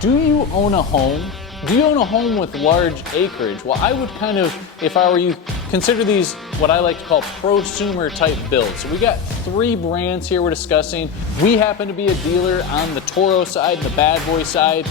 Do you own a home? Do you own a home with large acreage? Well, I would kind of, if I were you, consider these what I like to call prosumer type builds. So we got 3 brands here we're discussing. We happen to be a dealer on the Toro side, the bad boy side.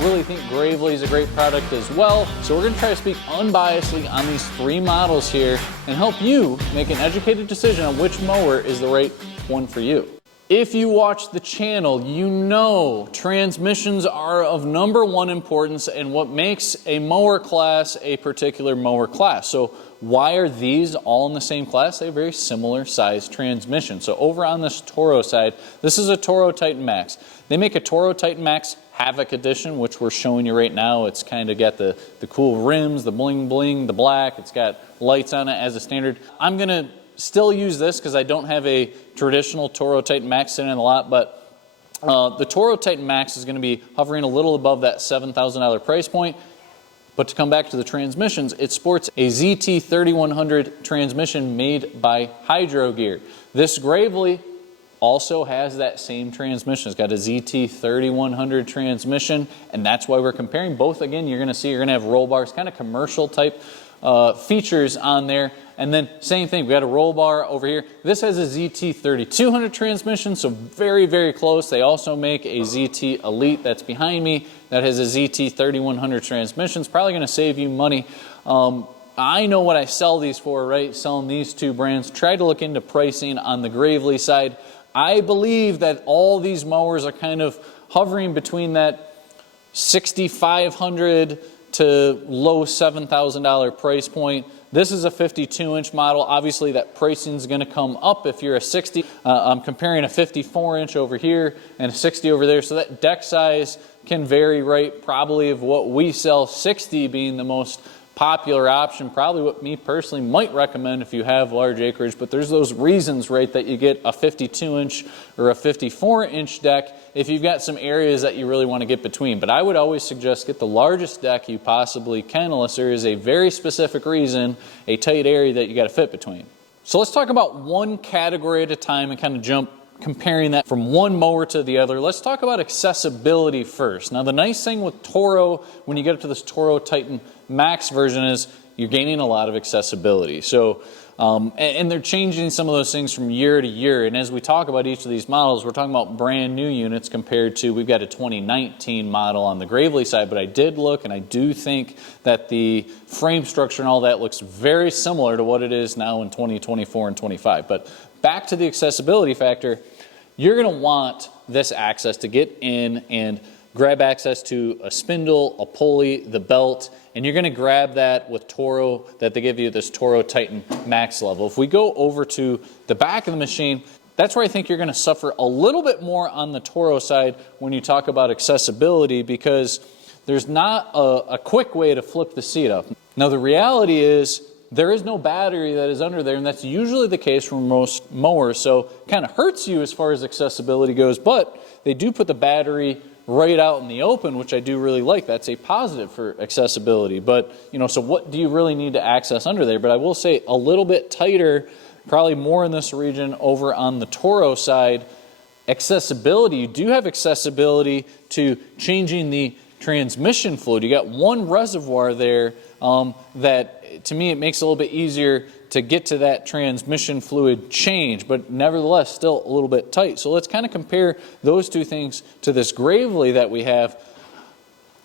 Really think Gravely is a great product as well. So we're gonna try to speak unbiasedly on these 3 models here and help you make an educated decision on which mower is the right one for you. If you watch the channel, you know transmissions are of #1 importance and what makes a mower class a particular mower class. So why are these all in the same class? They have very similar size transmission. So over on this Toro side, this is a Toro Titan Max. They make a Toro Titan Max Havoc Edition, which we're showing you right now. It's kind of got the cool rims, the bling bling, the black. It's got lights on it as a standard. I'm gonna still use this because I don't have a traditional Toro Titan Max sitting in the lot, but the Toro Titan Max is going to be hovering a little above that $7,000 price point. But to come back to the transmissions, it sports a ZT 3100 transmission made by Hydro Gear. This Gravely also has that same transmission. It's got a ZT 3100 transmission, and that's why we're comparing both. Again, you're going to see you're going to have roll bars, kind of commercial type features on there. And then same thing, we got a roll bar over here. This has a ZT 3200 transmission, so very, very close. They also make a ZT Elite that's behind me that has a ZT 3100 transmission. It's probably gonna save you money. I know what I sell these for, right? Selling these 2 brands. Try to look into pricing on the Gravely side. I believe that all these mowers are kind of hovering between that $6,500 to low $7,000 price point. This is a 52-inch model. Obviously, that pricing is going to come up if you're a 60. I'm comparing a 54-inch over here and a 60 over there. So that deck size can vary, right? Probably of what we sell, 60 being the most popular option. Probably what me personally might recommend if you have large acreage. But there's those reasons, right, that you get a 52-inch or a 54-inch deck if you've got some areas that you really want to get between. But I would always suggest get the largest deck you possibly can unless there is a very specific reason, a tight area that you got to fit between. So let's talk about one category at a time and kind of jump comparing that from one mower to the other. Let's talk about accessibility first. Now the nice thing with Toro, when you get up to this Toro Titan Max version, is you're gaining a lot of accessibility. So and they're changing some of those things from year to year. And as we talk about each of these models, we're talking about brand new units compared to, we've got a 2019 model on the Gravely side, but I did look and I do think that the frame structure and all that looks very similar to what it is now in 2024 and 25. But back to the accessibility factor, you're going to want this access to get in and grab access to a spindle, a pulley, the belt, and you're going to grab that with Toro, that they give you this Toro Titan Max level. If we go over to the back of the machine, that's where I think you're going to suffer a little bit more on the Toro side when you talk about accessibility, because there's not a quick way to flip the seat up. Now the reality is there is no battery that is under there, and that's usually the case for most mowers, so it kind of hurts you as far as accessibility goes, but they do put the battery right out in the open, which I do really like. That's a positive for accessibility. But, you know, so what do you really need to access under there? But I will say a little bit tighter, probably more in this region over on the Toro side. Accessibility, you do have accessibility to changing the transmission fluid. You got one reservoir there that, to me, it makes it a little bit easier to get to that transmission fluid change, but nevertheless still a little bit tight. So let's kind of compare those 2 things to this Gravely that we have.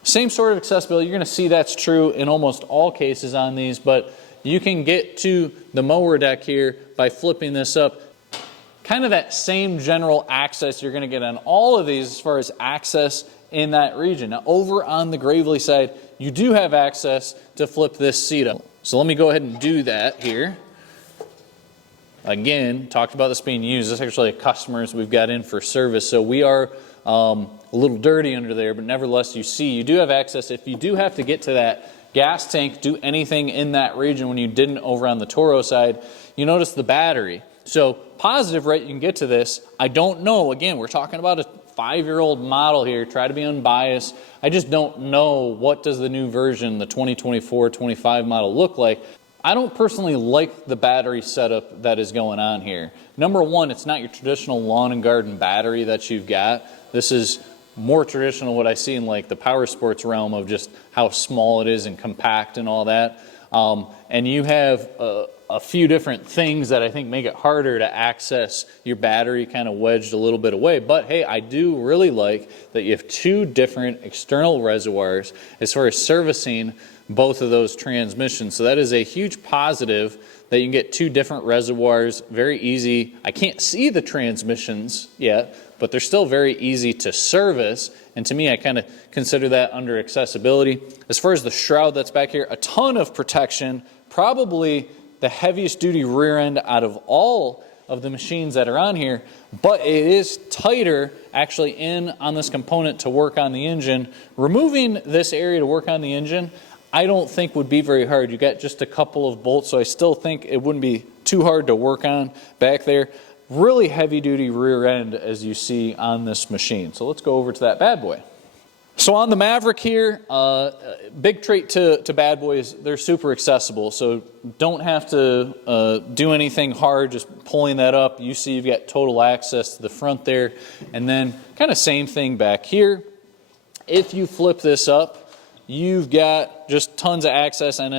Same sort of accessibility. You're going to see that's true in almost all cases on these, but you can get to the mower deck here by flipping this up. Kind of that same general access you're going to get on all of these as far as access in that region. Now over on the Gravely side, you do have access to flip this seat up. So let me go ahead and do that here. Again, talked about this being used. This is actually a customer's we've got in for service. So we are a little dirty under there, but nevertheless you see you do have access. If you do have to get to that gas tank, do anything in that region when you didn't over on the Toro side, you notice the battery. So positive, right, you can get to this. I don't know, again, we're talking about a 5-year-old model here. Try to be unbiased. I just don't know what does the new version, the 2024-25 model look like. I don't personally like the battery setup that is going on here. Number one, it's not your traditional lawn and garden battery that you've got. This is more traditional what I see in like the power sports realm of just how small it is and compact and all that. And you have a few different things that I think make it harder to access your battery kind of wedged a little bit away. But hey, I do really like that you have two different external reservoirs as far as servicing both of those transmissions. So that is a huge positive that you can get two different reservoirs, very easy. I can't see the transmissions yet, but they're still very easy to service. And to me, I kind of consider that under accessibility. As far as the shroud that's back here, a ton of protection, probably the heaviest duty rear end out of all of the machines that are on here, but it is tighter actually in on this component to work on the engine. Removing this area to work on the engine, I don't think would be very hard. You got just a couple of bolts, so I still think it wouldn't be too hard to work on back there. Really heavy duty rear end as you see on this machine. So let's go over to that bad boy. So on the Maverick here, big trait to bad boys, they're super accessible. So don't have to do anything hard, just pulling that up. You see you've got total access to the front there. And then kind of same thing back here. If you flip this up, you've got just tons of access, and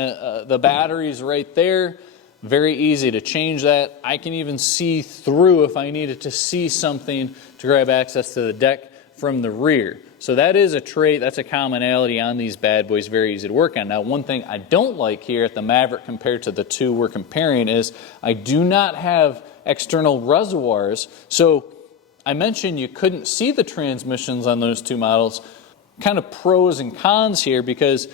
the battery's right there. Very easy to change that. I can even see through if I needed to see something to grab access to the deck from the rear. So that is a trait, that's a commonality on these bad boys, very easy to work on. Now, one thing I don't like here at the Maverick compared to the two we're comparing is I do not have external reservoirs. So I mentioned you couldn't see the transmissions on those two models. Kind of pros and cons here, because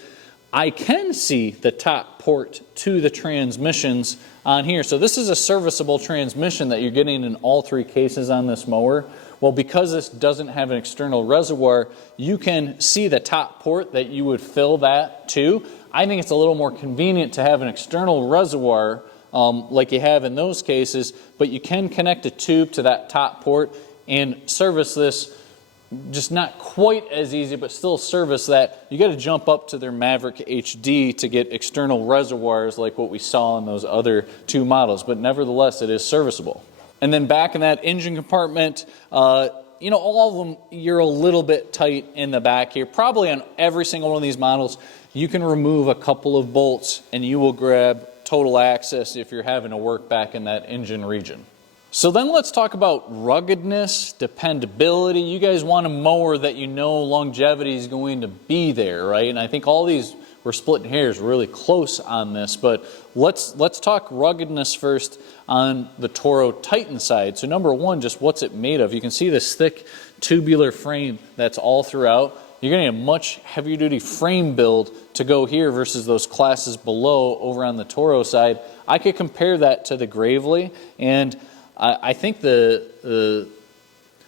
I can see the top port to the transmissions on here. So this is a serviceable transmission that you're getting in all three cases on this mower. Well, because this doesn't have an external reservoir, you can see the top port that you would fill that to. I think it's a little more convenient to have an external reservoir like you have in those cases, but you can connect a tube to that top port and service this. Just not quite as easy, but still service that. You got to jump up to their Maverick HD to get external reservoirs like what we saw in those other two models, but nevertheless, it is serviceable. And then back in that engine compartment, you know, all of them, you're a little bit tight in the back here. Probably on every single one of these models, you can remove a couple of bolts and you will grab total access if you're having to work back in that engine region. So then let's talk about ruggedness, dependability. You guys want a mower that you know longevity is going to be there, right? And I think all these, we're splitting hairs really close on this, but let's talk ruggedness first on the Toro Titan side. So number one, just what's it made of? You can see this thick tubular frame that's all throughout. You're getting a much heavier duty frame build to go here versus those classes below over on the Toro side. I could compare that to the Gravely, and I think the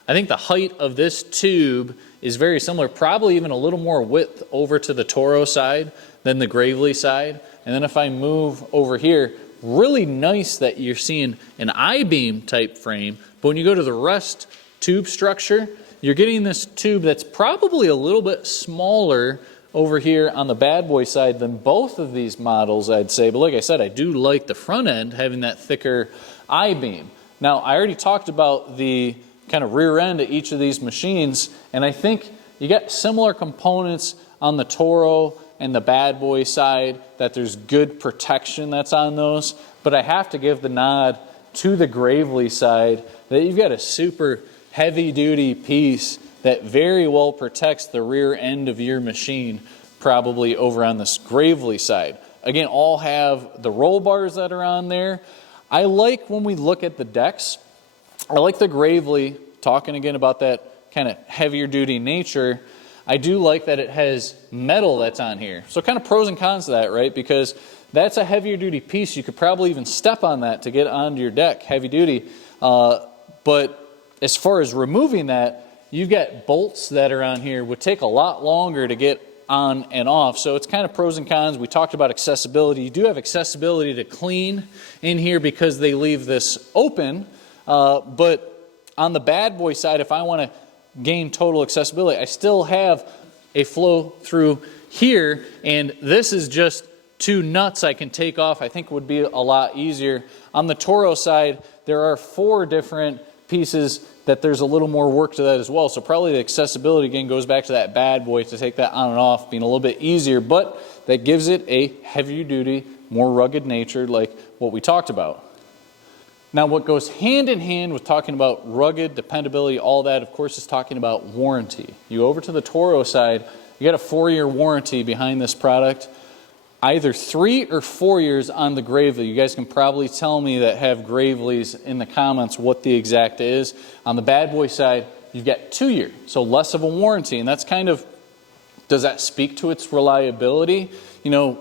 height of this tube is very similar, probably even a little more width over to the Toro side than the Gravely side. And then if I move over here, really nice that you're seeing an I-beam type frame, but when you go to the rest tube structure, you're getting this tube that's probably a little bit smaller over here on the bad boy side than both of these models, I'd say. But like I said, I do like the front end having that thicker I-beam. Now, I already talked about the kind of rear end of each of these machines, and I think you get similar components on the Toro and the bad boy side, that there's good protection that's on those, but I have to give the nod to the Gravely side that you've got a super heavy duty piece that very well protects the rear end of your machine, probably over on this Gravely side. Again, all have the roll bars that are on there. I like when we look at the decks, I like the Gravely, talking again about that kind of heavier duty nature. I do like that it has metal that's on here. So kind of pros and cons to that, right? Because that's a heavier duty piece. You could probably even step on that to get onto your deck, heavy duty. But as far as removing that, you've got bolts that are on here, would take a lot longer to get on and off. So it's kind of pros and cons. We talked about accessibility. You do have accessibility to clean in here because they leave this open. But on the bad boy side, if I want to gain total accessibility, I still have a flow through here, and this is just two nuts I can take off. I think would be a lot easier. On the Toro side, there are 4 different pieces that there's a little more work to that as well. So probably the accessibility, again, goes back to that bad boy to take that on and off being a little bit easier, but that gives it a heavier duty, more rugged nature like what we talked about. Now, what goes hand in hand with talking about rugged, dependability, all that, of course, is talking about warranty. You go over to the Toro side, you got a 4-year warranty behind this product, either 3 or 4 years on the Gravely. You guys can probably tell me that have Gravely's in the comments what the exact is. On the bad boy side, you've got 2 years, so less of a warranty, and that's kind of, does that speak to its reliability? You know,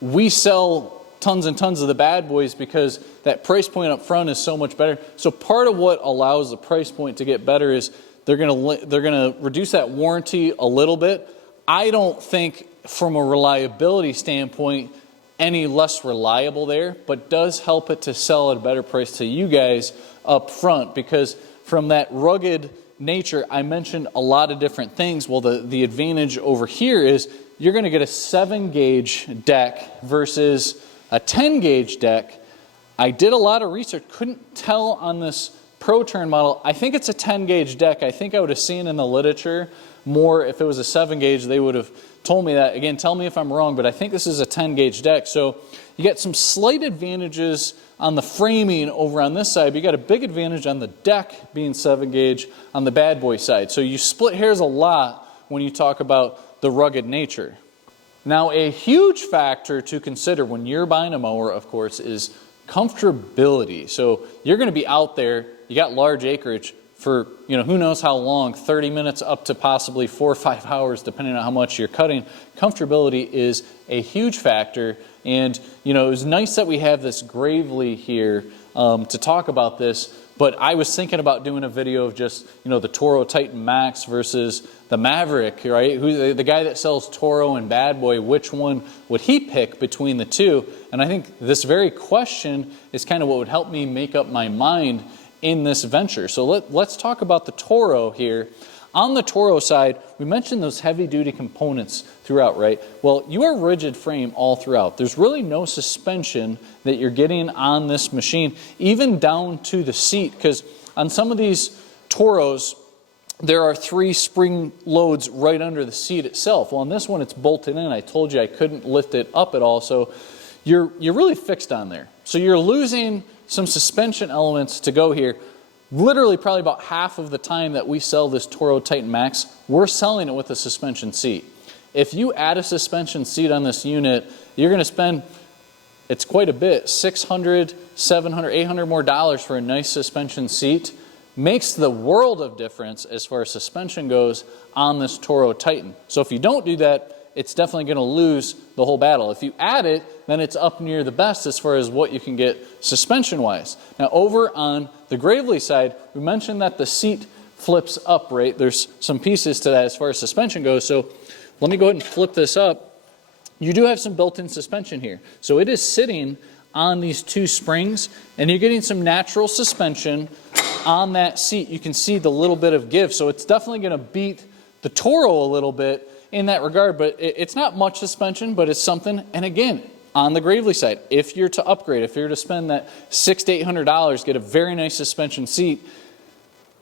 we sell tons and tons of the bad boys because that price point up front is so much better. So part of what allows the price point to get better is they're going to reduce that warranty a little bit. I don't think from a reliability standpoint any less reliable there, but does help it to sell at a better price to you guys up front, because from that rugged nature, I mentioned a lot of different things. Well, the advantage over here is you're going to get a 7-gauge deck versus a 10-gauge deck. I did a lot of research, couldn't tell on this Pro Turn model. I think it's a 10-gauge deck. I think I would have seen in the literature more if it was a 7-gauge, they would have told me that. Again, tell me if I'm wrong, but I think this is a 10-gauge deck. So you get some slight advantages on the framing over on this side, but you got a big advantage on the deck being 7-gauge on the bad boy side. So you split hairs a lot when you talk about the rugged nature. Now, a huge factor to consider when you're buying a mower, of course, is comfortability. So you're going to be out there, you got large acreage for, you know, who knows how long, 30 minutes up to possibly 4 or 5 hours, depending on how much you're cutting. Comfortability is a huge factor. And, you know, it was nice that we have this Gravely here to talk about this. But I was thinking about doing a video of just, you know, the Toro Titan Max versus the Maverick, right? The guy that sells Toro and Bad Boy, which one would he pick between the two? And I think this very question is kind of what would help me make up my mind in this venture. So let's talk about the Toro here. On the Toro side, we mentioned those heavy-duty components throughout, right? Well, you are rigid frame all throughout. There's really no suspension that you're getting on this machine, even down to the seat, because on some of these Toros, there are 3 spring loads right under the seat itself. Well, on this one, it's bolted in. I told you I couldn't lift it up at all, so you're really fixed on there. So you're losing some suspension elements to go here. Literally probably about half of the time that we sell this Toro Titan Max, we're selling it with a suspension seat. If you add a suspension seat on this unit, you're going to spend, it's quite a bit, $600, $700, $800 more dollars for a nice suspension seat. Makes the world of difference as far as suspension goes on this Toro Titan. So if you don't do that, it's definitely going to lose the whole battle. If you add it, then it's up near the best as far as what you can get suspension-wise. Now, over on the Gravely side, we mentioned that the seat flips up, right? There's some pieces to that as far as suspension goes. So let me go ahead and flip this up. You do have some built-in suspension here. So it is sitting on these 2 springs, and you're getting some natural suspension on that seat. You can see the little bit of give. So it's definitely going to beat the Toro a little bit in that regard, but it's not much suspension, but it's something. And again, on the Gravely side, if you're to upgrade, if you're to spend that $600 to $800, get a very nice suspension seat,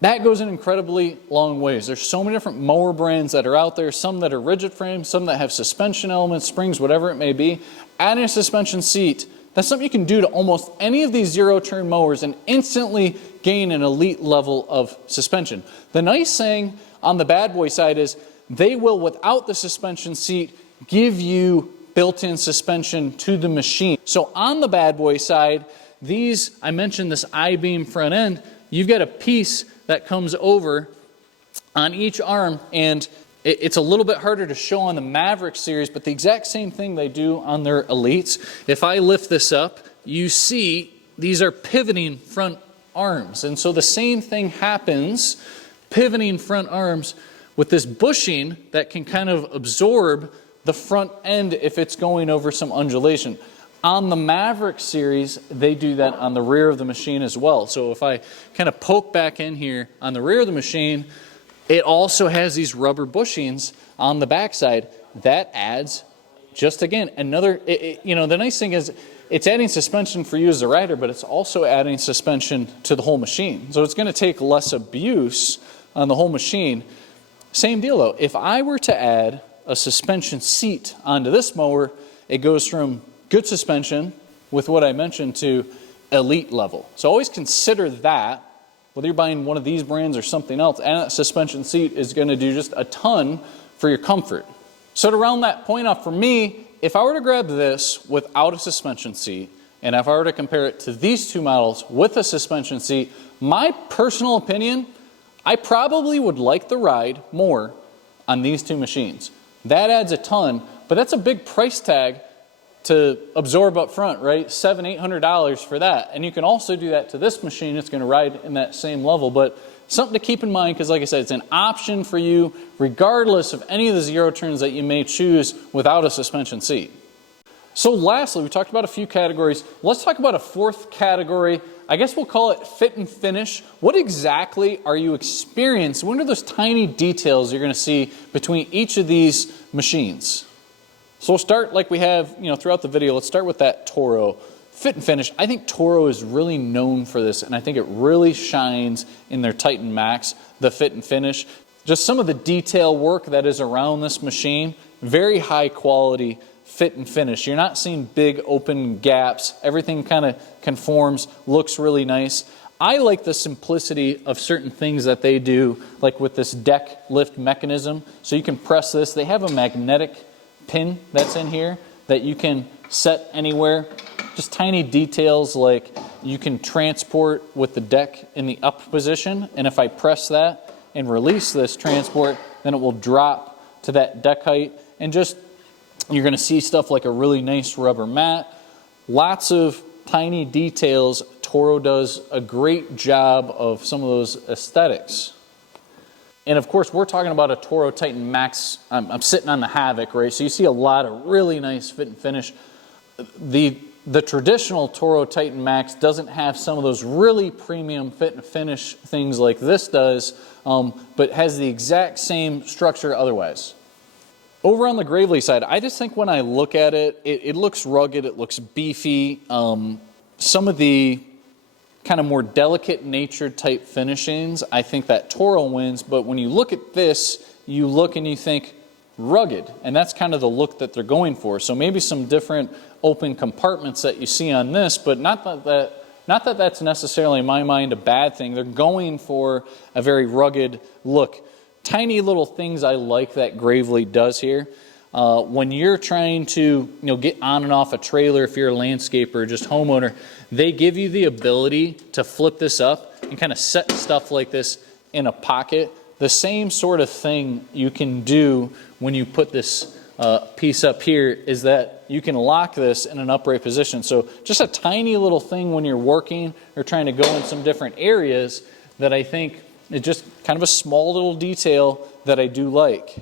that goes an incredibly long ways. There's so many different mower brands that are out there, some that are rigid frame, some that have suspension elements, springs, whatever it may be. Adding a suspension seat, that's something you can do to almost any of these zero-turn mowers and instantly gain an elite level of suspension. The nice thing on the bad boy side is they will, without the suspension seat, give you built-in suspension to the machine. So on the bad boy side, these, I mentioned this I-beam front end, you've got a piece that comes over on each arm, and it's a little bit harder to show on the Maverick series, but the exact same thing they do on their Elites. If I lift this up, you see these are pivoting front arms. And so the same thing happens, pivoting front arms, with this bushing that can kind of absorb the front end if it's going over some undulation. On the Maverick series, they do that on the rear of the machine as well. So if I kind of poke back in here on the rear of the machine, it also has these rubber bushings on the backside. That adds just again, another, you know, the nice thing is it's adding suspension for you as a rider, but it's also adding suspension to the whole machine. So it's going to take less abuse on the whole machine. Same deal though, if I were to add a suspension seat onto this mower, it goes from good suspension with what I mentioned to elite level. So always consider that, whether you're buying one of these brands or something else, and that suspension seat is going to do just a ton for your comfort. So to round that point off for me, if I were to grab this without a suspension seat, and if I were to compare it to these two models with a suspension seat, my personal opinion, I probably would like the ride more on these two machines. That adds a ton, but that's a big price tag to absorb up front, right? $700, $800 for that. And you can also do that to this machine. It's going to ride in that same level, but something to keep in mind, because like I said, it's an option for you regardless of any of the zero turns that you may choose without a suspension seat. So lastly, we talked about a few categories. Let's talk about a fourth category. I guess we'll call it fit and finish. What exactly are you experiencing? What are those tiny details you're going to see between each of these machines? So we'll start like we have, you know, throughout the video. Let's start with that Toro fit and finish. I think Toro is really known for this, and I think it really shines in their Titan Max, the fit and finish. Just some of the detail work that is around this machine, very high quality fit and finish. You're not seeing big open gaps. Everything kind of conforms, looks really nice. I like the simplicity of certain things that they do, like with this deck lift mechanism. So you can press this. They have a magnetic pin that's in here that you can set anywhere. Just tiny details like you can transport with the deck in the up position, and if I press that and release this transport, then it will drop to that deck height, and just you're going to see stuff like a really nice rubber mat. Lots of tiny details. Toro does a great job of some of those aesthetics. And of course, we're talking about a Toro Titan Max. I'm sitting on the Havoc, right? So you see a lot of really nice fit and finish. The traditional Toro Titan Max doesn't have some of those really premium fit and finish things like this does, but has the exact same structure otherwise. Over on the Gravely side, I just think when I look at it, it looks rugged, it looks beefy. Some of the kind of more delicate natured type finishings, I think that Toro wins, but when you look at this, you look and you think rugged, and that's kind of the look that they're going for. So maybe some different open compartments that you see on this, but not that that's necessarily in my mind a bad thing. They're going for a very rugged look. Tiny little things I like that Gravely does here. When you're trying to get on and off a trailer, if you're a landscaper or just homeowner, they give you the ability to flip this up and kind of set stuff like this in a pocket. The same sort of thing you can do when you put this piece up here is that you can lock this in an upright position. So just a tiny little thing when you're working or trying to go in some different areas that I think is just kind of a small little detail that I do like.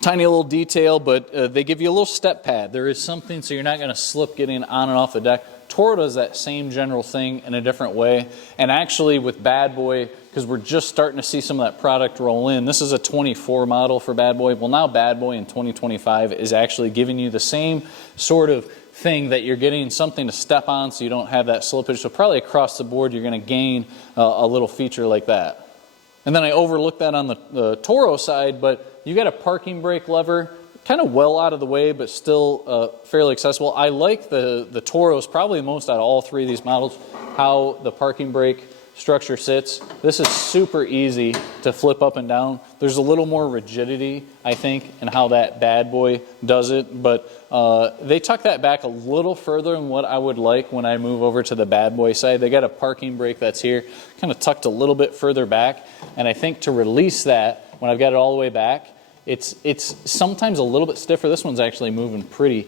Tiny little detail, but they give you a little step pad. There is something so you're not going to slip getting on and off the deck. Toro does that same general thing in a different way. And actually with Bad Boy, because we're just starting to see some of that product roll in. This is a 24 model for Bad Boy. Well, now Bad Boy in 2025 is actually giving you the same sort of thing that you're getting something to step on so you don't have that slippage. So probably across the board you're going to gain a little feature like that. And then I overlooked that on the Toro side, but you got a parking brake lever, kind of well out of the way, but still fairly accessible. I like the Toros probably most out of all three of these models, how the parking brake structure sits. This is super easy to flip up and down. There's a little more rigidity, I think, in how that Bad Boy does it, but they tuck that back a little further than what I would like when I move over to the Bad Boy side. They got a parking brake that's here, kind of tucked a little bit further back, and I think to release that, when I've got it all the way back, it's sometimes a little bit stiffer. This one's actually moving pretty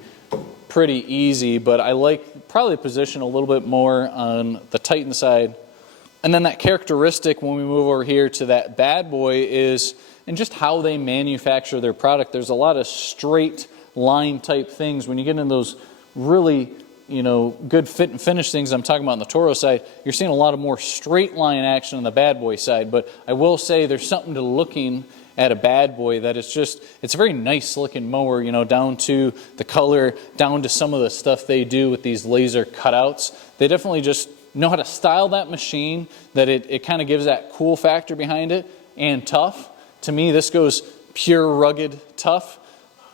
easy, but I like probably position a little bit more on the Titan side. And then that characteristic when we move over here to that Bad Boy is, and just how they manufacture their product, there's a lot of straight line type things. When you get into those really, good fit and finish things I'm talking about on the Toro side, you're seeing a lot of more straight line action on the Bad Boy side. But I will say there's something to looking at a bad boy that it's a very nice looking mower, you know, down to the color, down to some of the stuff they do with these laser cutouts. They definitely just know how to style that machine, that it kind of gives that cool factor behind it, and tough. To me, this goes pure rugged tough.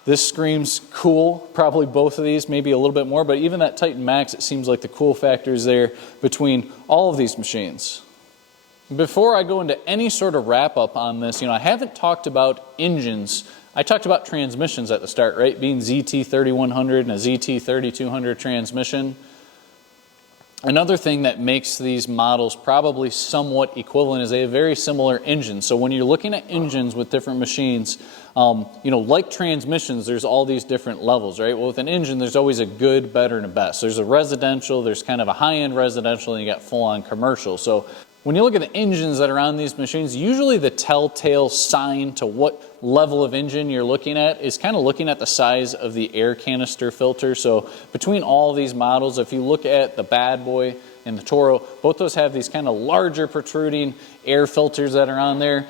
This screams cool, probably both of these, maybe a little bit more, but even that Titan Max, it seems like the cool factor is there between all of these machines. Before I go into any sort of wrap up on this, you know, I haven't talked about engines. I talked about transmissions at the start, right? Being ZT3100 and a ZT3200 transmission. Another thing that makes these models probably somewhat equivalent is they have very similar engines. So when you're looking at engines with different machines, you know, like transmissions, there's all these different levels, right? Well, with an engine, there's always a good, better, and a best. There's a residential, there's kind of a high-end residential, and you got full-on commercial. So when you look at the engines that are on these machines, usually the telltale sign to what level of engine you're looking at is kind of looking at the size of the air canister filter. So between all these models, if you look at the Bad Boy and the Toro, both those have these kind of larger protruding air filters that are on there.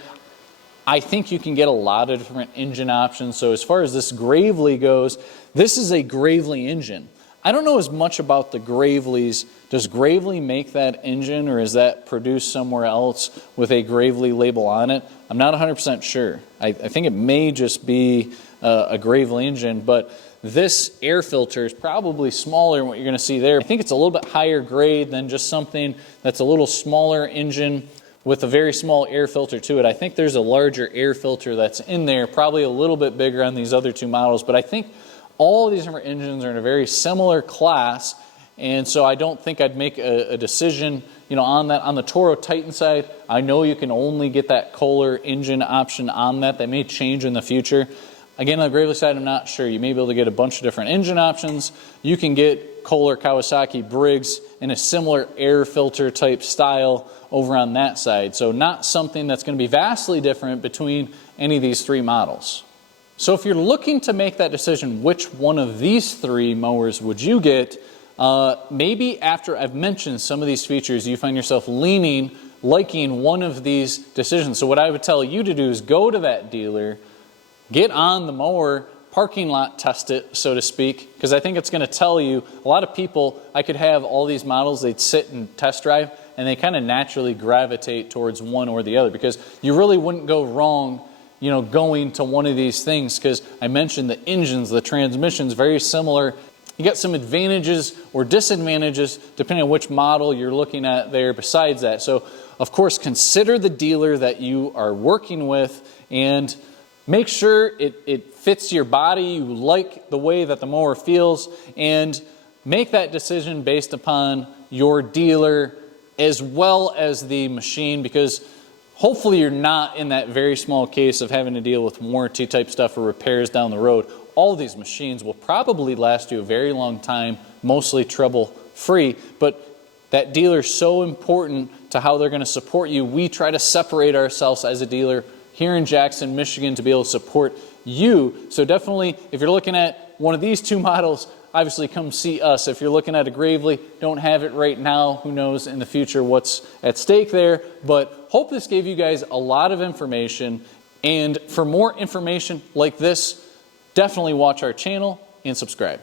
I think you can get a lot of different engine options. So as far as this Gravely goes, this is a Gravely engine. I don't know as much about the Gravely's. Does Gravely make that engine, or is that produced somewhere else with a Gravely label on it? I'm not 100% sure. I think it may just be a Gravely engine, but this air filter is probably smaller than what you're going to see there. I think it's a little bit higher grade than just something that's a little smaller engine with a very small air filter to it. I think there's a larger air filter that's in there, probably a little bit bigger on these other two models, but I think all of these different engines are in a very similar class, and so I don't think I'd make a decision, you know, on that. On the Toro Titan side, I know you can only get that Kohler engine option on that. That may change in the future. Again, on the Gravely side, I'm not sure. You may be able to get a bunch of different engine options. You can get Kohler, Kawasaki, Briggs in a similar air filter type style over on that side. So not something that's going to be vastly different between any of these three models. So if you're looking to make that decision, which one of these three mowers would you get, maybe after I've mentioned some of these features, you find yourself liking one of these decisions. So what I would tell you to do is go to that dealer, get on the mower, parking lot test it, so to speak, because I think it's going to tell you, a lot of people, I could have all these models, they'd sit and test drive, and they kind of naturally gravitate towards one or the other, because you really wouldn't go wrong, you know, going to one of these things, because I mentioned the engines, the transmissions, very similar. You got some advantages or disadvantages depending on which model you're looking at there besides that. So, of course, consider the dealer that you are working with and make sure it fits your body, you like the way that the mower feels, and make that decision based upon your dealer as well as the machine, because hopefully you're not in that very small case of having to deal with warranty type stuff or repairs down the road. All of these machines will probably last you a very long time, mostly trouble free, but that dealer is so important to how they're going to support you. We try to separate ourselves as a dealer here in Jackson, Michigan, to be able to support you. So definitely, if you're looking at one of these two models, obviously come see us. If you're looking at a Gravely, don't have it right now. Who knows in the future what's at stake there. But hope this gave you guys a lot of information. And for more information like this, definitely watch our channel and subscribe.